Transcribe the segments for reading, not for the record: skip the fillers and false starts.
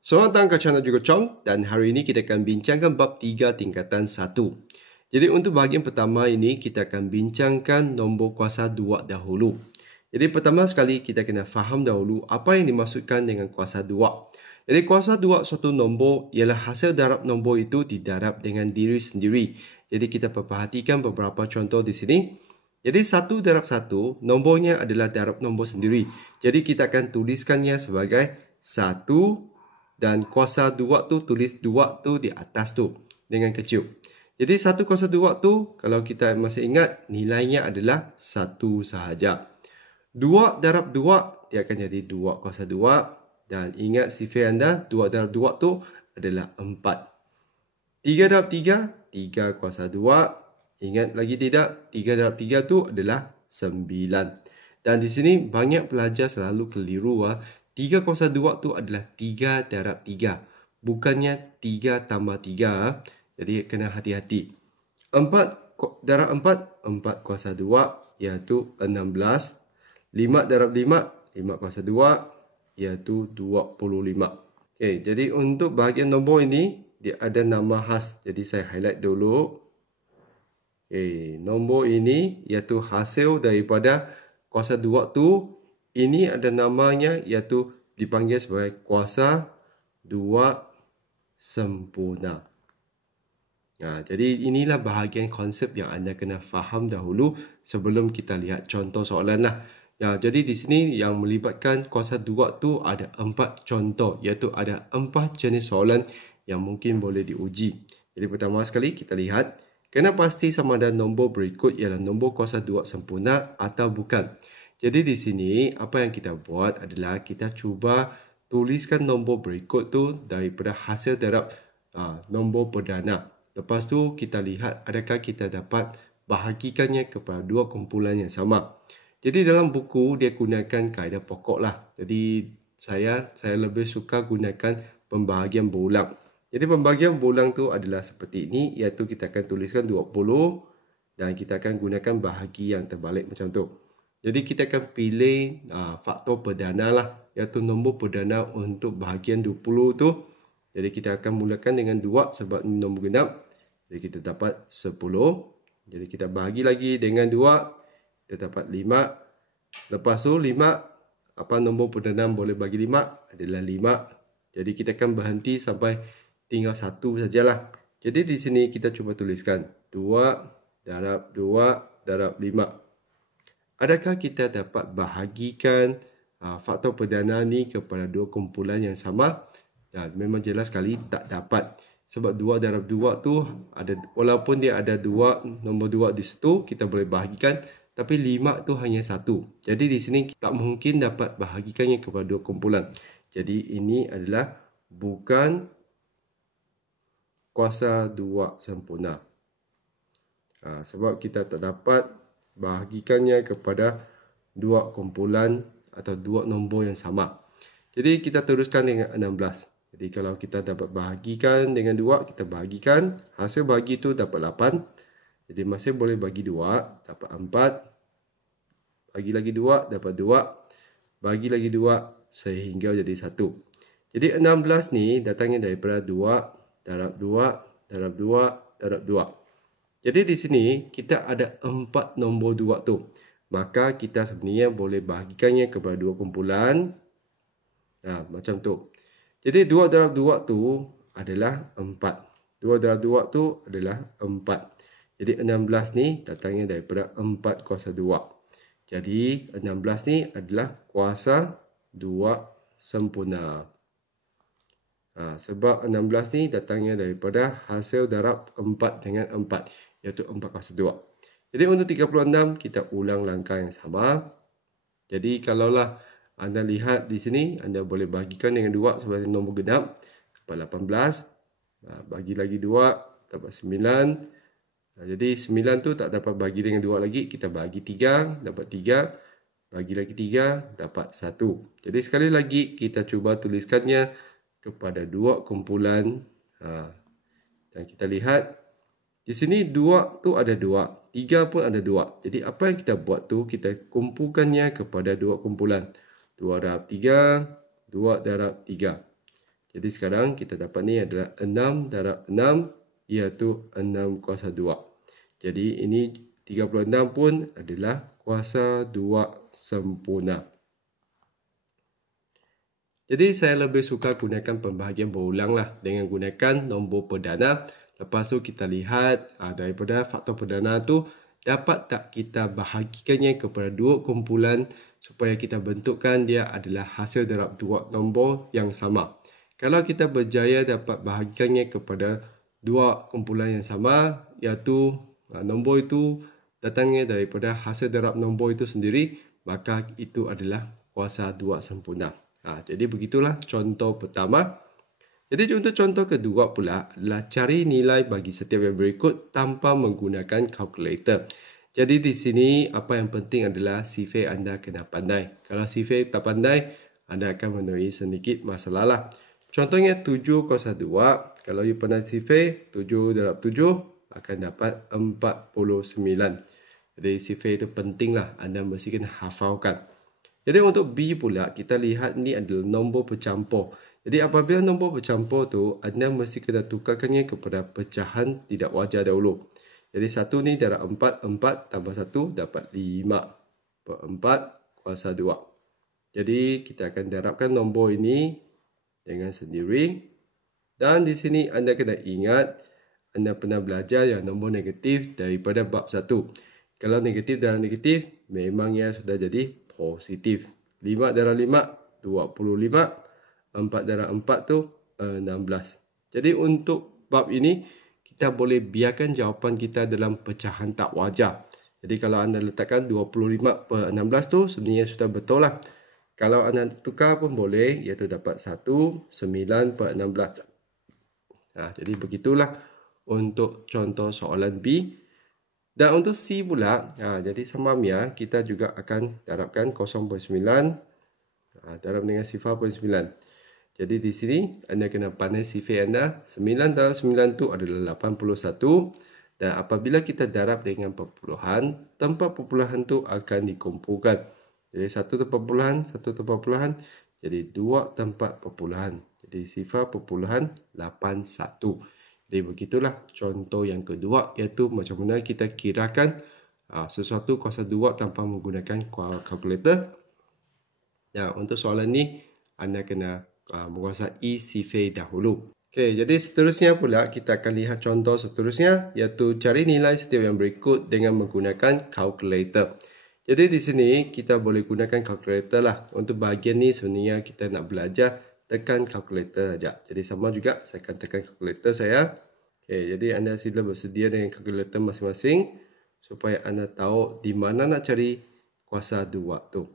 Selamat datang ke channel Juga Com, dan hari ini kita akan bincangkan bab 3 tingkatan 1. Jadi untuk bahagian pertama ini kita akan bincangkan nombor kuasa 2 dahulu. Jadi pertama sekali kita kena faham dahulu apa yang dimaksudkan dengan kuasa 2. Jadi kuasa 2 suatu nombor ialah hasil darab nombor itu didarab dengan diri sendiri. Jadi kita perhatikan beberapa contoh di sini. Jadi 1 darab 1, nombornya adalah darab nombor sendiri. Jadi kita akan tuliskannya sebagai 1 dan kuasa 2 tu tulis 2 tu di atas tu dengan kecil. Jadi 1 kuasa 2 tu kalau kita masih ingat nilainya adalah 1 sahaja. 2 darab 2 dia akan jadi 2 kuasa 2 dan ingat sifar anda 2 darab 2 tu adalah 4. 3 darab 3, 3 kuasa 2. Ingat lagi tidak? 3 darab 3 tu adalah 9. Dan di sini banyak pelajar selalu keliru. 3 kuasa 2 tu adalah 3 darab 3. Bukannya 3 tambah 3. Jadi kena hati-hati. 4 darab 4, 4 kuasa 2 iaitu 16. 5 darab 5, 5 kuasa 2 iaitu 25. Okey, jadi untuk bahagian nombor ini dia ada nama khas. Jadi saya highlight dulu. Okey, nombor ini iaitu hasil daripada kuasa 2 tu. Ini ada namanya iaitu dipanggil sebagai kuasa 2 sempurna. Jadi inilah bahagian konsep yang anda kena faham dahulu sebelum kita lihat contoh soalan lah. Jadi di sini yang melibatkan kuasa 2 tu ada 4 contoh, iaitu ada 4 jenis soalan yang mungkin boleh diuji. Jadi pertama sekali kita lihat, kena pasti sama ada nombor berikut ialah nombor kuasa 2 sempurna atau bukan. Jadi di sini apa yang kita buat adalah kita cuba tuliskan nombor berikut tu daripada hasil darab nombor perdana. Lepas tu kita lihat adakah kita dapat bahagikannya kepada dua kumpulan yang sama. Jadi dalam buku dia gunakan kaedah pokok lah. Jadi saya lebih suka gunakan pembahagian berulang. Jadi pembahagian berulang tu adalah seperti ini, iaitu kita akan tuliskan 20 dan kita akan gunakan bahagi yang terbalik macam tu. Jadi kita akan pilih faktor perdana lah, iaitu nombor perdana untuk bahagian 20 tu. Jadi kita akan mulakan dengan 2 sebab ini nombor genap. Jadi kita dapat 10. Jadi kita bahagi lagi dengan 2, kita dapat 5. Lepas tu 5, apa nombor perdana boleh bagi 5 adalah 5. Jadi kita akan berhenti sampai tinggal 1 sajalah. Jadi di sini kita cuba tuliskan 2 darab 2 darab 5. Adakah kita dapat bahagikan faktor perdana ni kepada dua kumpulan yang sama? Memang jelas sekali tak dapat. Sebab 2 darab 2 tu ada, walaupun dia ada nombor 2 di situ, kita boleh bahagikan, tapi 5 tu hanya 1. Jadi di sini tak mungkin dapat bahagikannya kepada dua kumpulan. Jadi ini adalah bukan kuasa 2 sempurna. Sebab kita tak dapat bahagikannya kepada dua kumpulan atau dua nombor yang sama. Jadi kita teruskan dengan 16. Jadi kalau kita dapat bahagikan dengan 2, kita bahagikan. Hasil bahagi itu dapat 8. Jadi masih boleh bagi 2, dapat 4. Bagi lagi 2, dapat 2. Bagi lagi 2 sehingga jadi 1. Jadi 16 ni datangnya daripada 2 darab 2 darab 2 darab 2. Jadi di sini kita ada 4 nombor 2 tu. Maka kita sebenarnya boleh bahagikannya kepada dua kumpulan. Macam tu. Jadi 2 darab 2 tu adalah 4. 2 darab 2 tu adalah 4. Jadi 16 ni datangnya daripada 4 kuasa 2. Jadi 16 ni adalah kuasa 2 sempurna. Sebab 16 ni datangnya daripada hasil darab 4 dengan 4, iaitu 4 kuasa 2. Jadi untuk 36 kita ulang langkah yang sama. Jadi kalaulah anda lihat di sini, anda boleh bagikan dengan 2 sebagai nombor genap, dapat 18. Bagi lagi 2, dapat 9. Jadi 9 tu tak dapat bagi dengan 2 lagi, kita bagi 3, dapat 3. Bagi lagi 3, dapat 1. Jadi sekali lagi kita cuba tuliskannya kepada dua kumpulan. Dan kita lihat di sini 2 tu ada 2, 3 pun ada 2. Jadi apa yang kita buat tu, kita kumpulkannya kepada dua kumpulan. 2 darab 3, 2 darab 3. Jadi sekarang kita dapat ni adalah 6 darab 6 iaitu 6 kuasa 2. Jadi ini 36 pun adalah kuasa 2 sempurna. Jadi saya lebih suka gunakan pembahagian berulang lah dengan gunakan nombor perdana. Lepas tu kita lihat daripada faktor perdana tu dapat tak kita bahagikannya kepada dua kumpulan supaya kita bentukkan dia adalah hasil darab dua nombor yang sama. Kalau kita berjaya dapat bahagikannya kepada dua kumpulan yang sama, iaitu nombor itu datangnya daripada hasil darab nombor itu sendiri, maka itu adalah kuasa 2 sempurna. Jadi begitulah contoh pertama. Jadi untuk contoh kedua pula adalah cari nilai bagi setiap yang berikut tanpa menggunakan kalkulator. Jadi di sini apa yang penting adalah sifir anda kena pandai. Kalau sifir tak pandai, anda akan menemui sedikit masalah lah. Contohnya 7 kuasa 2. Kalau you pandai sifir, 7 darab 7 akan dapat 49. Jadi sifir itu penting lah. Anda mesti kena hafalkan. Jadi untuk B pula, kita lihat ni adalah nombor bercampur. Jadi apabila nombor bercampur tu, anda mesti kena tukarkannya kepada pecahan tidak wajar dahulu. Jadi 1 ni darab 4, 4 tambah 1 dapat 5 per 4 kuasa 2. Jadi kita akan darabkan nombor ini dengan sendiri. Dan di sini anda kena ingat, anda pernah belajar yang nombor negatif daripada bab 1. Kalau negatif darab negatif, memangnya sudah jadi positif. 5 darab 5, 25. 4 darab 4 tu 16. Jadi untuk bab ini, kita boleh biarkan jawapan kita dalam pecahan tak wajar. Jadi kalau anda letakkan 25 per 16 tu, sebenarnya sudah betul lah. Kalau anda tukar pun boleh, iaitu dapat 1, 9 per 16. Jadi begitulah untuk contoh soalan B. Dan untuk C pula, jadi sama ya, kita juga akan darabkan 0.9 darab dengan 0.9. Jadi di sini anda kena pandai sifir anda. 9 darab 9 tu adalah 81. Dan apabila kita darab dengan perpuluhan, tempat perpuluhan tu akan dikumpulkan. Jadi 1 tempat perpuluhan, 1 tempat perpuluhan. Jadi 2 tempat perpuluhan. Jadi 0.81. Jadi begitulah contoh yang kedua, iaitu macam mana kita kirakan sesuatu kuasa 2 tanpa menggunakan kalkulator. Untuk soalan ni, anda kena menguasai sifir dahulu. Okey, jadi seterusnya pula kita akan lihat contoh seterusnya, iaitu cari nilai setiap yang berikut dengan menggunakan kalkulator. Jadi di sini kita boleh gunakan kalkulator lah. Untuk bahagian ni sebenarnya kita nak belajar tekan kalkulator saja. Jadi sama juga saya akan tekan kalkulator saya. Okey, jadi anda sila bersedia dengan kalkulator masing-masing supaya anda tahu di mana nak cari kuasa 2 tu.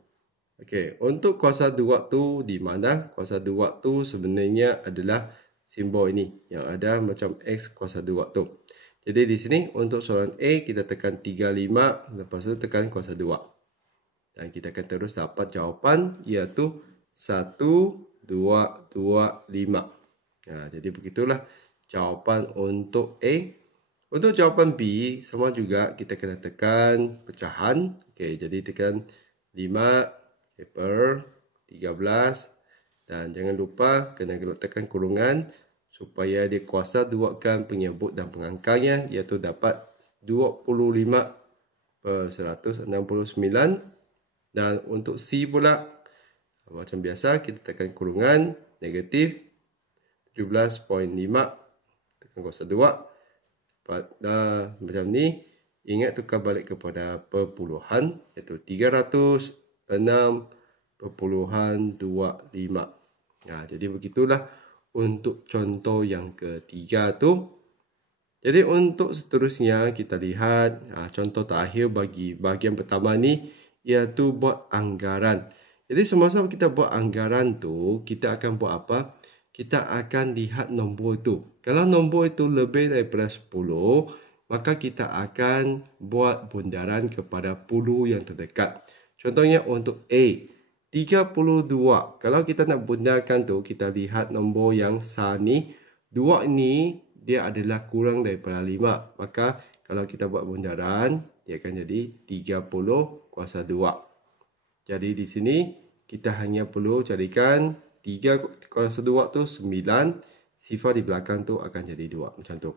Okey, untuk kuasa 2 tu di mana? Kuasa 2 tu sebenarnya adalah simbol ini yang ada macam X kuasa 2 tu. Jadi di sini untuk soalan A kita tekan 35, lepas tu tekan kuasa 2. Dan kita akan terus dapat jawapan iaitu 1, 2, 2, 5. Jadi begitulah jawapan untuk A. Untuk jawapan B sama juga kita kena tekan pecahan. Okey, jadi tekan 5 per 13 dan jangan lupa kena tekan kurungan supaya dia kuasa 2kan penyebut dan pengangkanya, iaitu dapat 25 per 169. Dan untuk C pula macam biasa kita tekan kurungan negatif 17.5 tekan kuasa 2 macam ni. Ingat tukar balik kepada perpuluhan, iaitu 306.25. Jadi begitulah untuk contoh yang ketiga tu. Jadi untuk seterusnya kita lihat contoh terakhir bagi bahagian pertama ni, iaitu buat anggaran. Jadi semasa kita buat anggaran tu, kita akan buat apa? Kita akan lihat nombor itu. Kalau nombor itu lebih daripada 10, maka kita akan buat bundaran kepada puluh yang terdekat. Contohnya untuk A, 32. Kalau kita nak bundarkan tu, kita lihat nombor yang besar ni. 2 ni dia adalah kurang daripada 5. Maka kalau kita buat bundaran, dia akan jadi 30 kuasa 2. Jadi di sini kita hanya perlu carikan 3 kuasa 2 tu 9, sifar di belakang tu akan jadi 2 macam tu.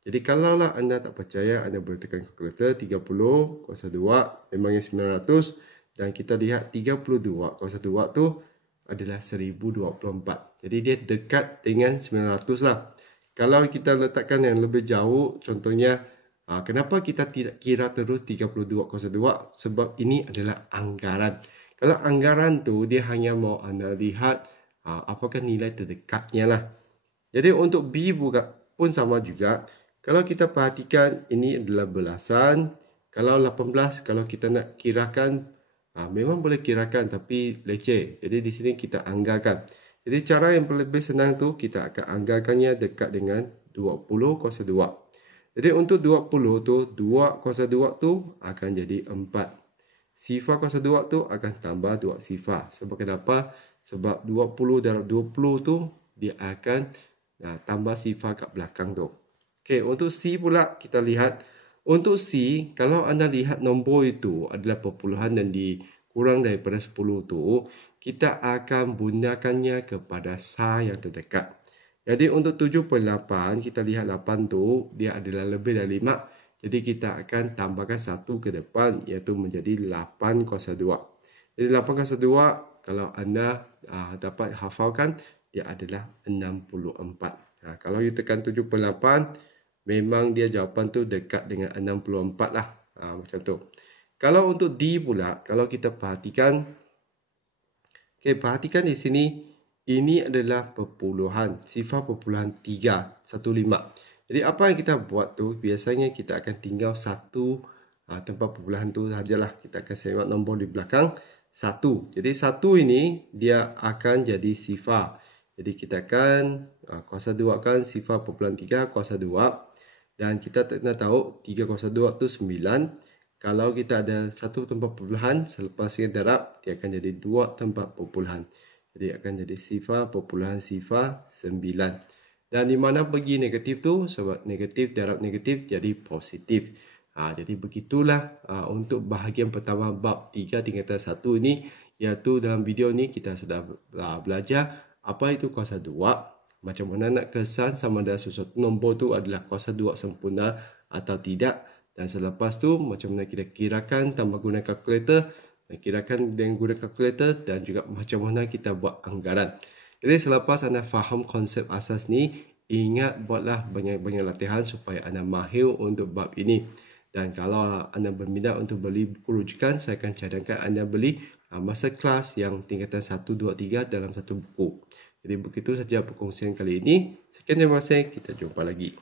Jadi kalaulah anda tak percaya, anda boleh tekan kalkulator 30 kuasa 2 memangnya 900 dan kita lihat 32 kuasa 2 tu adalah 1024. Jadi dia dekat dengan 900 lah. Kalau kita letakkan yang lebih jauh, contohnya kenapa kita tidak kira terus 32 kuasa 2? Sebab ini adalah anggaran. Kalau anggaran tu dia hanya mau anda lihat apakah nilai terdekatnya lah. Jadi untuk B pun sama juga. Kalau kita perhatikan ini adalah belasan. Kalau 18, kalau kita nak kirakan, memang boleh kirakan tapi leceh. Jadi di sini kita anggarkan. Jadi cara yang lebih senang tu kita akan anggarkannya dekat dengan 20 kuasa 2. Jadi untuk 20 tu, 2 kuasa 2 tu akan jadi 4. Sifar kuasa 2 tu akan tambah 2 sifar. Sebab kenapa? Sebab 20 darab 20 tu dia akan tambah sifar kat belakang tu. Okey, untuk C pula kita lihat. Untuk C, kalau anda lihat nombor itu adalah perpuluhan dan dikurang daripada 10 tu, kita akan gunakannya kepada sah yang terdekat. Jadi untuk 7.8, kita lihat 8 tu dia adalah lebih dari 5. Jadi kita akan tambahkan 1 ke depan iaitu menjadi 8 kuasa 2. Jadi 8 kuasa 2 kalau anda dapat hafalkan dia adalah 64. Kalau you tekan 7.8 memang dia jawapan tu dekat dengan 64 lah. Macam tu. Kalau untuk D pula, kalau kita perhatikan, perhatikan di sini ini adalah perpuluhan, sifar perpuluhan 315. Jadi apa yang kita buat tu, biasanya kita akan tinggal satu tempat perpuluhan tu sajalah. Kita akan semak nombor di belakang 1. Jadi 1 ini dia akan jadi sifar. Jadi kita akan kuasa 2 akan sifar perpuluhan 3 kuasa 2. Dan kita nak tahu 3 kuasa 2 tu 9. Kalau kita ada satu tempat perpuluhan, selepas kita darab, dia akan jadi 2 tempat perpuluhan. Jadi akan jadi sifar perpuluhan sifar 9. Dan di mana pergi negatif tu, sebab negatif darab negatif jadi positif. Jadi begitulah untuk bahagian pertama bab 3 tingkatan 1 ini. Iaitu dalam video ni kita sudah belajar apa itu kuasa 2. Macam mana nak kesan sama ada sesuatu nombor tu adalah kuasa 2 sempurna atau tidak. Dan selepas tu macam mana kita kirakan tanpa guna kalkulator. Kirakan dengan guna kalkulator dan juga macam mana kita buat anggaran. Jadi selepas anda faham konsep asas ni, ingat buatlah banyak-banyak latihan supaya anda mahir untuk bab ini. Dan kalau anda berminat untuk beli buku rujukan, saya akan cadangkan anda beli masa kelas yang tingkatan 1, 2, 3 dalam satu buku. Jadi begitu saja perkongsian kali ini. Sekian, terima kasih. Kita jumpa lagi.